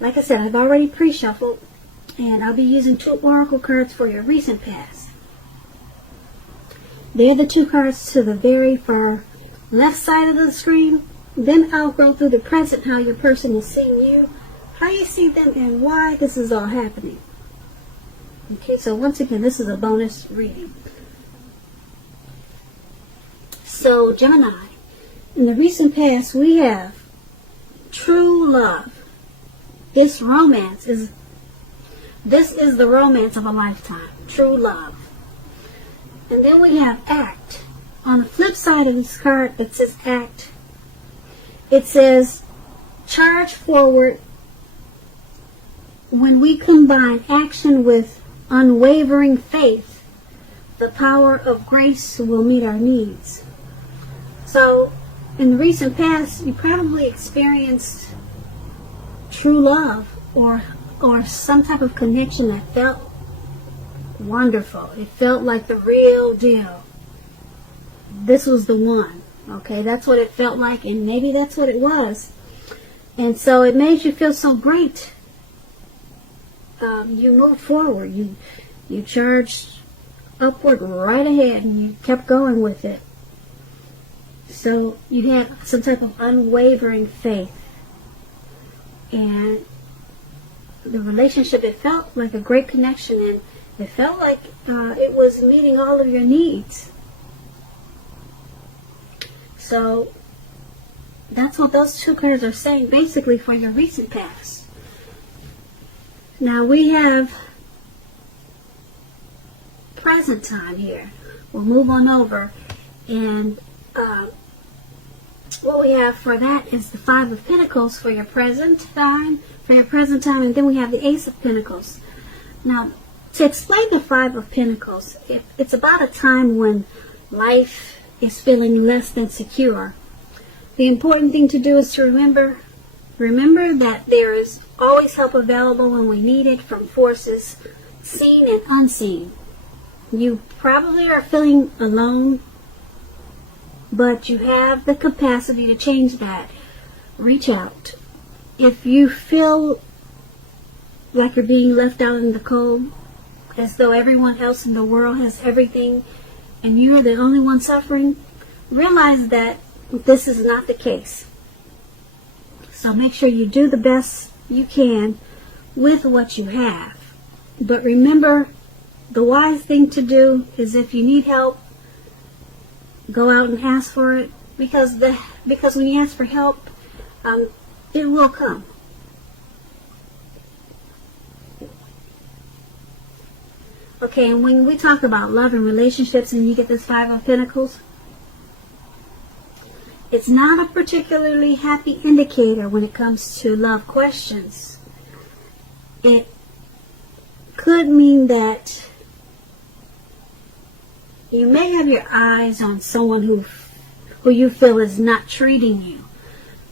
like I said, I've already pre-shuffled, and I'll be using 2 oracle cards for your recent past. They're the 2 cards to the very far left side of the screen. Then I'll go through the present, how your person is seeing you, how you see them, and why this is all happening. Okay, so once again, this is a bonus reading. So, Gemini, in the recent past, we have true love. This is the romance of a lifetime. True love. And then we have act. On the flip side of this card that says act, it says charge forward. When we combine action with unwavering faith, the power of grace will meet our needs. So, in the recent past, you probably experienced true love or some type of connection that felt wonderful. It felt like the real deal. This was the one. Okay, that's what it felt like, and maybe that's what it was. And so it made you feel so great. You moved forward. You charged upward right ahead, and you kept going with it. So you had some type of unwavering faith. And the relationship, it felt like a great connection, and it felt like it was meeting all of your needs. So that's what those 2 cards are saying, basically, for your recent past. Now we have present time here. We'll move on over, and what we have for that is the 5 of Pentacles for your present time, and then we have the Ace of Pentacles. Now, to explain the 5 of Pentacles, it's about a time when life is feeling less than secure. The important thing to do is to remember that there is always help available when we need it, from forces seen and unseen. You probably are feeling alone, but you have the capacity to change that. Reach out. If you feel like you're being left out in the cold, as though everyone else in the world has everything and you're the only one suffering, realize that this is not the case. So make sure you do the best you can with what you have. But remember, the wise thing to do is, if you need help, go out and ask for it, because when you ask for help, it will come. Okay, and when we talk about love and relationships and you get this 5 of Pentacles, it's not a particularly happy indicator when it comes to love questions. It could mean that you may have your eyes on someone who you feel is not treating you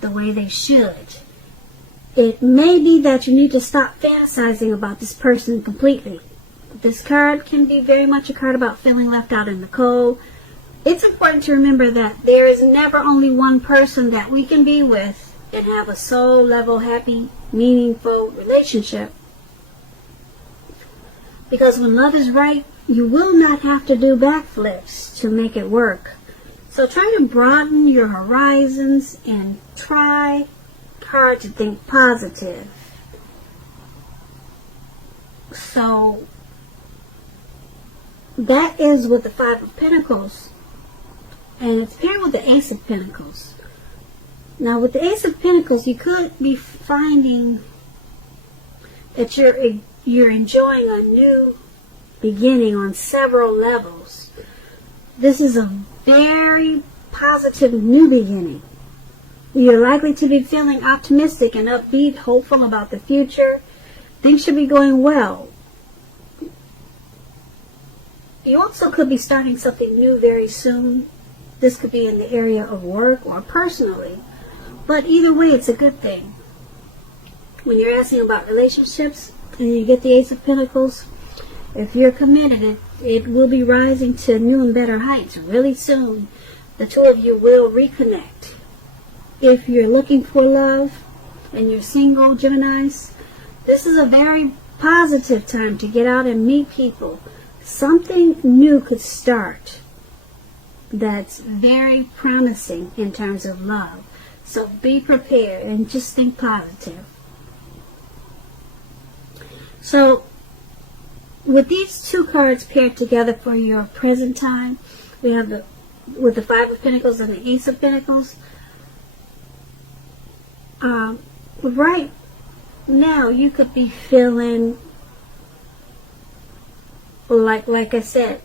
the way they should. It may be that you need to stop fantasizing about this person completely. This card can be very much a card about feeling left out in the cold. It's important to remember that there is never only one person that we can be with and have a soul level, happy, meaningful relationship. Because when love is right, you will not have to do backflips to make it work. So try to broaden your horizons and try hard to think positive. So that is with the 5 of Pentacles. And it's paired with the Ace of Pentacles. Now with the Ace of Pentacles, you could be finding that you're enjoying a new beginning on several levels. This is a very positive new beginning. You're likely to be feeling optimistic and upbeat, hopeful about the future. Things should be going well. You also could be starting something new very soon. This could be in the area of work or personally. But either way, it's a good thing. When you're asking about relationships and you get the Ace of Pentacles, if you're committed, it will be rising to new and better heights really soon. The two of you will reconnect. If you're looking for love and you're single, Geminis, this is a very positive time to get out and meet people. Something new could start that's very promising in terms of love. So be prepared and just think positive. So with these two cards paired together for your present time, we have with the Five of Pentacles and the Ace of Pentacles. Right now you could be feeling like I said,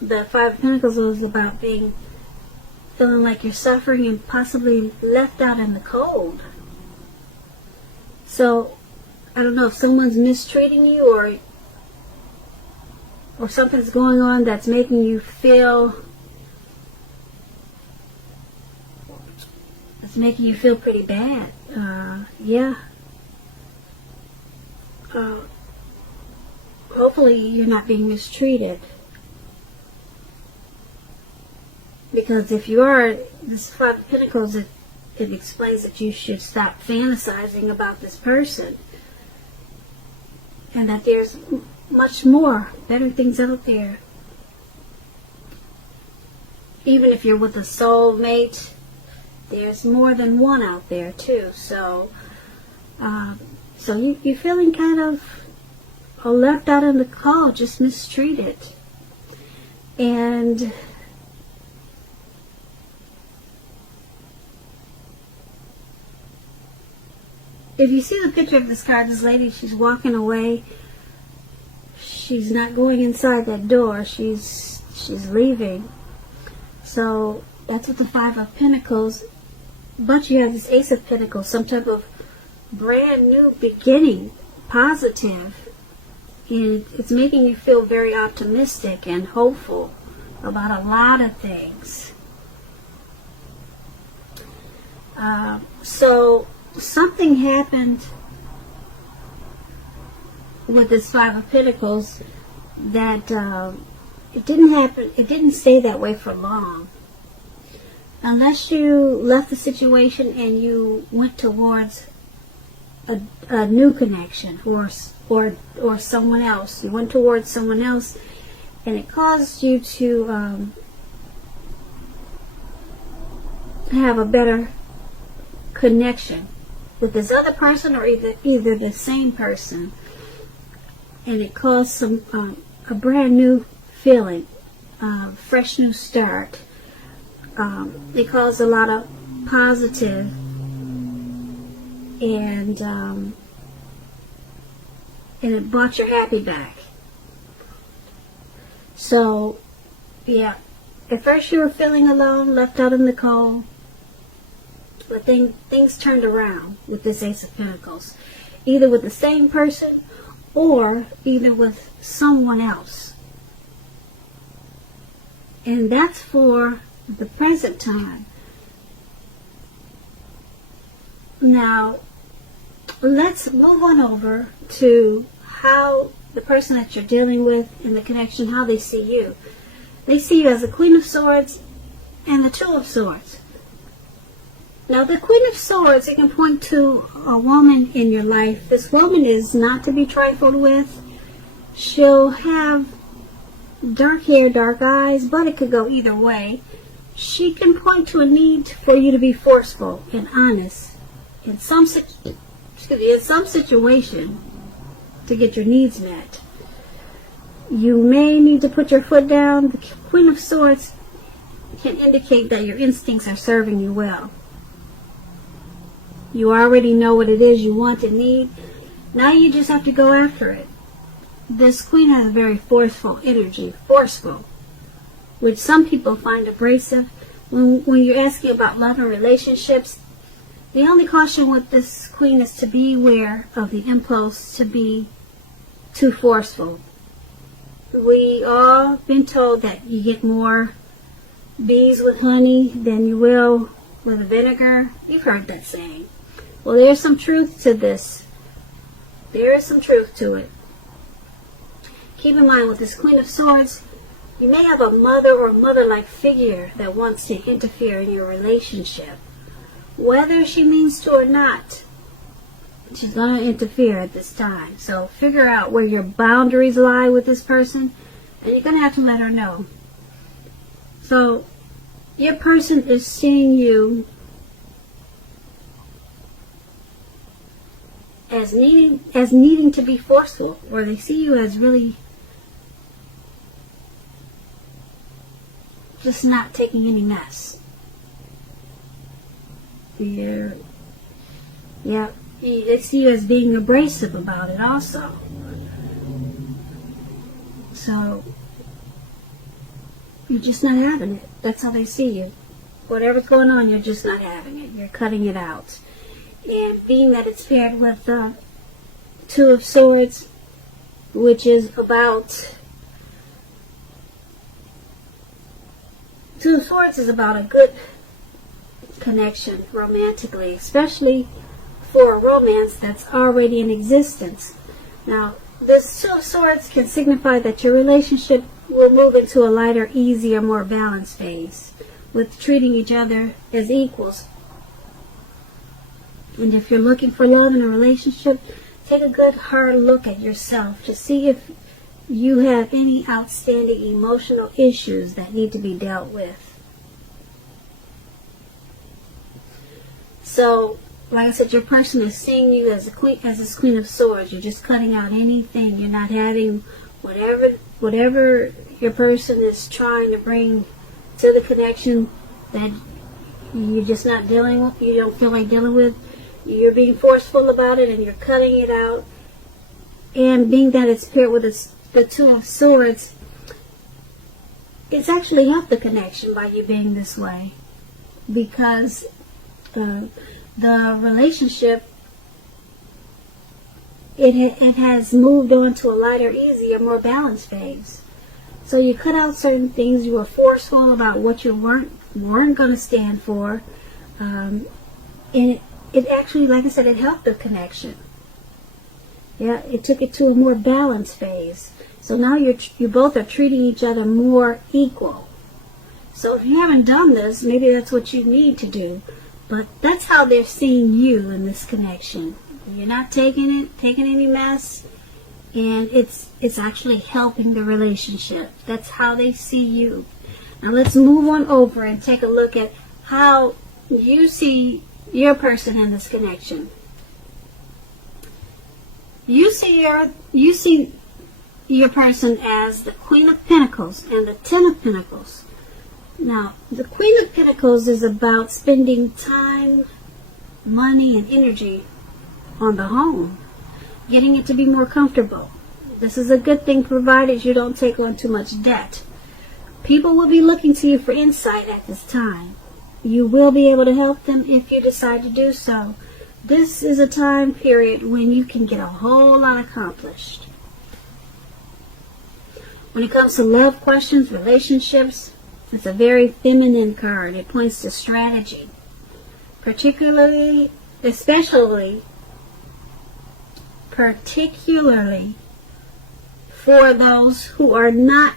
the Five of Pentacles is about feeling like you're suffering and possibly left out in the cold. So I don't know if someone's mistreating you or something's going on that's making you feel pretty bad. Yeah. Hopefully you're not being mistreated. Because if you are, this Five of Pentacles, it explains that you should stop fantasizing about this person. And that there's much more, better things out there. Even if you're with a soulmate, there's more than one out there too. So you're feeling kind of left out in the cold, just mistreated. And if you see the picture of this card, this lady, she's walking away. She's not going inside that door. She's leaving. So that's with the Five of Pentacles. But you have this Ace of Pentacles, some type of brand new beginning, positive. And it's making you feel very optimistic and hopeful about a lot of things. So something happened with this Five of Pentacles that it didn't stay that way for long. Unless you left the situation and you went towards a new connection or someone else. You went towards someone else and it caused you to have a better connection with this other person or either the same person. And it caused a brand new feeling, fresh new start. It caused a lot of positive and it brought your happy back. So, yeah, at first you were feeling alone, left out in the cold, but things turned around with this Ace of Pentacles, either with the same person or either with someone else. And that's for the present time. Now, let's move on over to how the person that you're dealing with in the connection, how they see you. They see you as the Queen of Swords and the Two of Swords. Now, the Queen of Swords, it can point to a woman in your life. This woman is not to be trifled with. She'll have dark hair, dark eyes, but it could go either way. She can point to a need for you to be forceful and honest in some situation to get your needs met. You may need to put your foot down. The Queen of Swords can indicate that your instincts are serving you well. You already know what it is you want and need. Now you just have to go after it. This Queen has a very forceful energy, which some people find abrasive. When you're asking about love and relationships, the only caution with this Queen is to beware of the impulse to be too forceful. We all been told that you get more bees with honey than you will with vinegar. You've heard that saying. Well, there's some truth to this. There is some truth to it. Keep in mind, with this Queen of Swords, you may have a mother or mother-like figure that wants to interfere in your relationship. Whether she means to or not, She's going to interfere at this time. So figure out where your boundaries lie with this person, and you're going to have to let her know. So your person is seeing you as needing to be forceful, or they see you as really just not taking any mess. Yeah, they see you as being abrasive about it also. So you're just not having it. That's how they see you. Whatever's going on, you're just not having it. You're cutting it out. And being that it's paired with Two of Swords, which is about... Two of Swords is about a good connection romantically, especially for a romance that's already in existence. Now, this Two of Swords can signify that your relationship will move into a lighter, easier, more balanced phase, with treating each other as equals. And if you're looking for love in a relationship, take a good hard look at yourself to see if you have any outstanding emotional issues that need to be dealt with. So, like I said, your person is seeing you as this Queen of Swords. You're just cutting out anything. You're not having whatever your person is trying to bring to the connection that you're just not dealing with, you don't feel like dealing with. You're being forceful about it and you're cutting it out. And being that it's paired with the Two of Swords, it's actually helped the connection by you being this way. Because the relationship, it has moved on to a lighter, easier, more balanced phase. So you cut out certain things. You were forceful about what you weren't going to stand for. And it actually, like I said, it helped the connection. Yeah, it took it to a more balanced phase. So now you both are treating each other more equal. So if you haven't done this, maybe that's what you need to do. But that's how they're seeing you in this connection. You're not taking any mess, and it's actually helping the relationship. That's how they see you. Now let's move on over and take a look at how you see your person in this connection. You see your person as the Queen of Pentacles and the Ten of Pentacles. Now, the Queen of Pentacles is about spending time, money, and energy on the home, getting it to be more comfortable. This is a good thing provided you don't take on too much debt. People will be looking to you for insight at this time. You will be able to help them if you decide to do so. This is a time period when you can get a whole lot accomplished. When it comes to love questions, relationships, it's a very feminine card. It points to strategy. Especially for those who are not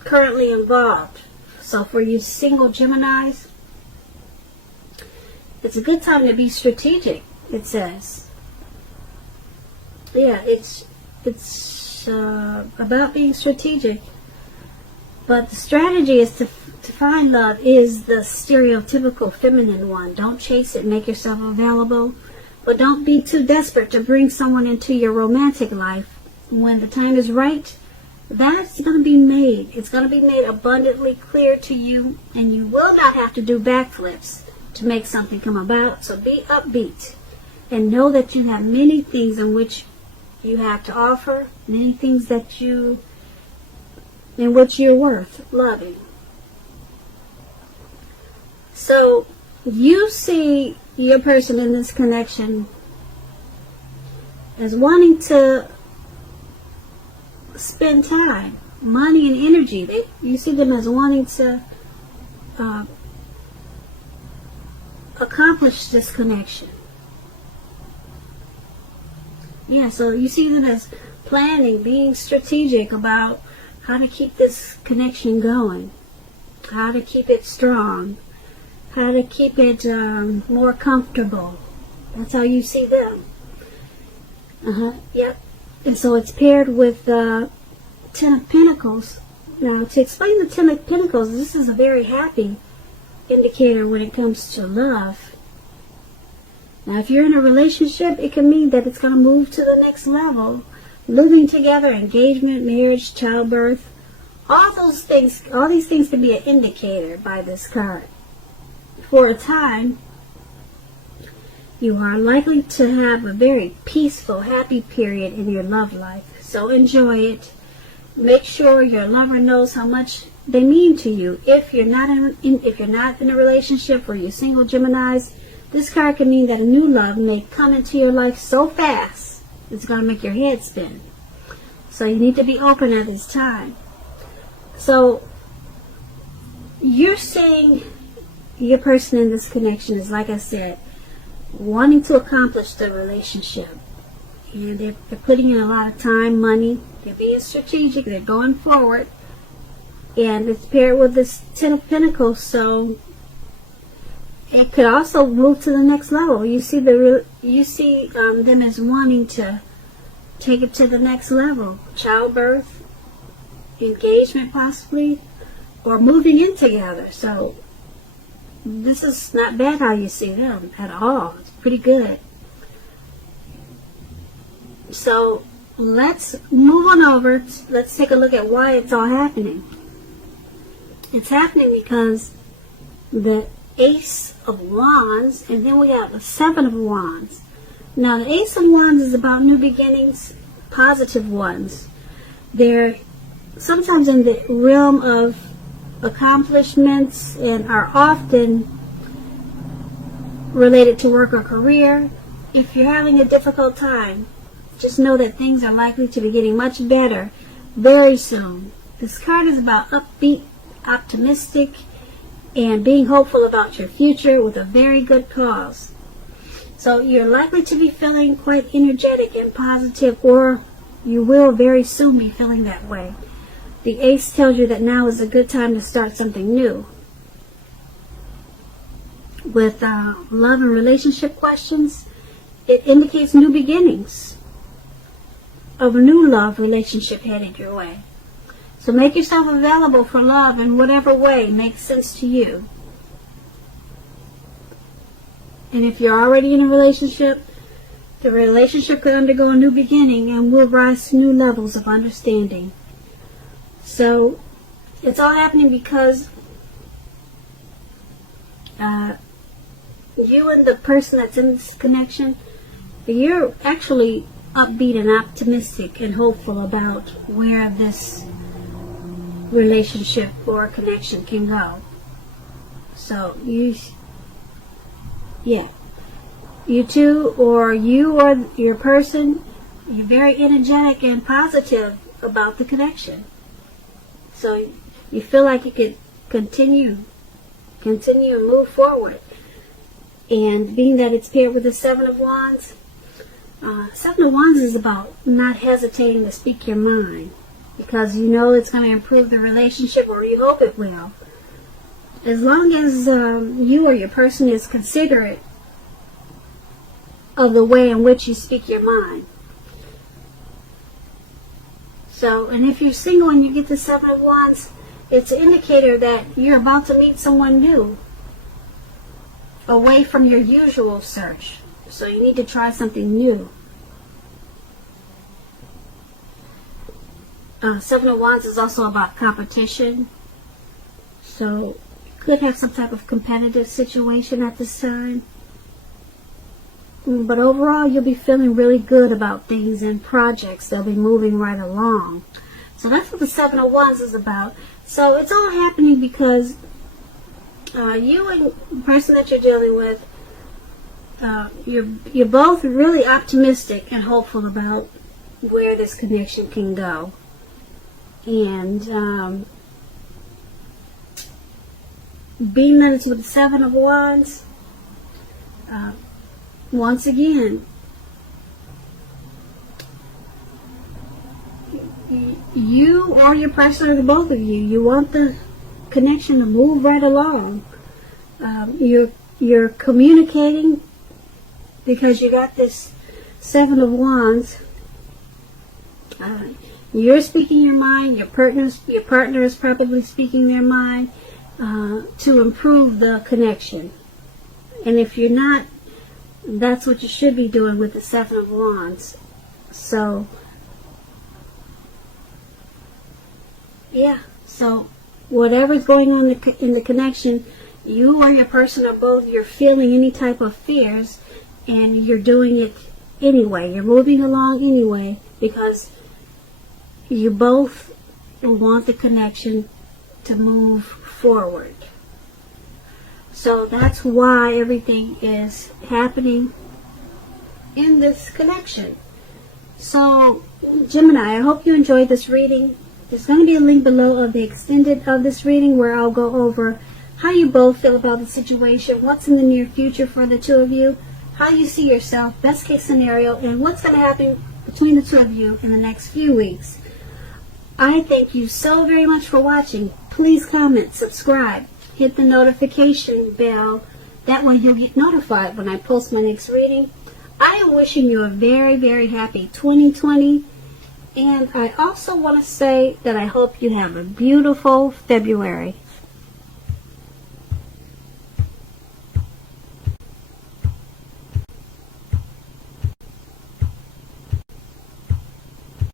currently involved. So for you single Geminis, it's a good time to be strategic, it says. Yeah, it's about being strategic. But the strategy is to find love is the stereotypical feminine one. Don't chase it. Make yourself available. But don't be too desperate to bring someone into your romantic life. When the time is right, that's going to be made. It's going to be made abundantly clear to you. And you will not have to do backflips to make something come about. So be upbeat. And know that you have many things in which you have to offer. Many things that in which you're worth loving. So you see your person in this connection as wanting to spend time, money, and energy. You see them as wanting to accomplish this connection. Yeah, so you see them as planning, being strategic about how to keep this connection going, how to keep it strong, how to keep it more comfortable. That's how you see them. Yep. And so it's paired with the Ten of Pentacles. Now, to explain the Ten of Pentacles, this is a very happy indicator when it comes to love. Now, if you're in a relationship, it can mean that it's going to move to the next level. Living together, engagement, marriage, childbirth, all these things can be an indicator by this card. For a time, you are likely to have a very peaceful, happy period in your love life. So enjoy it. Make sure your lover knows how much they mean to you. If you're not in a relationship or you're single Geminis, this card can mean that a new love may come into your life so fast it's going to make your head spin. So you need to be open at this time. So you're saying your person in this connection is, like I said, wanting to accomplish the relationship. And they're putting in a lot of time, money. They're being strategic. They're going forward. And it's paired with this Ten of Pentacles, so it could also move to the next level. You see them as wanting to take it to the next level. Childbirth, engagement possibly, or moving in together. So this is not bad how you see them at all. It's pretty good. So let's move on over. Let's take a look at why it's all happening. It's happening because the Ace of Wands, and then we have the Seven of Wands. Now, the Ace of Wands is about new beginnings, positive ones. They're sometimes in the realm of accomplishments and are often related to work or career. If you're having a difficult time, just know that things are likely to be getting much better very soon. This card is about upbeat, optimistic, and being hopeful about your future with a very good cause. So you're likely to be feeling quite energetic and positive, or you will very soon be feeling that way. The Ace tells you that now is a good time to start something new. With love and relationship questions, it indicates new beginnings of a new love relationship headed your way. So make yourself available for love in whatever way makes sense to you. And if you're already in a relationship, the relationship could undergo a new beginning and will rise to new levels of understanding. So it's all happening because you and the person that's in this connection, you're actually upbeat and optimistic and hopeful about where this relationship or connection can go. So you two, or you or your person, you're very energetic and positive about the connection. So you feel like you could continue and move forward. And being that it's paired with the Seven of Wands, Seven of Wands is about not hesitating to speak your mind, because you know it's going to improve the relationship, or you hope it will. As long as you or your person is considerate of the way in which you speak your mind. So, and if you're single and you get the Seven of Wands, it's an indicator that you're about to meet someone new, away from your usual search. So you need to try something new. Seven of Wands is also about competition. So you could have some type of competitive situation at this time. But overall, you'll be feeling really good about things and projects. They'll be moving right along. So that's what the Seven of Wands is about. So it's all happening because you and the person that you're dealing with, you're both really optimistic and hopeful about where this connection can go. And being that it's with the Seven of Wands, once again, you or your person, or the both of you, you want the connection to move right along. You're communicating because you got this Seven of Wands, you're speaking your mind, your partner is probably speaking their mind to improve the connection. And if you're not, that's what you should be doing with the Seven of Wands. So, yeah. So, whatever's going on in the connection, you or your person or both, you're feeling any type of fears, and you're doing it anyway. You're moving along anyway because you both want the connection to move forward. So that's why everything is happening in this connection. So, Gemini, I hope you enjoyed this reading. There's going to be a link below of the extended of this reading where I'll go over how you both feel about the situation, what's in the near future for the two of you, how you see yourself, best case scenario, and what's going to happen between the two of you in the next few weeks. I thank you so very much for watching. Please comment, subscribe, hit the notification bell. That way you'll get notified when I post my next reading. I am wishing you a very, very happy 2020. And I also want to say that I hope you have a beautiful February.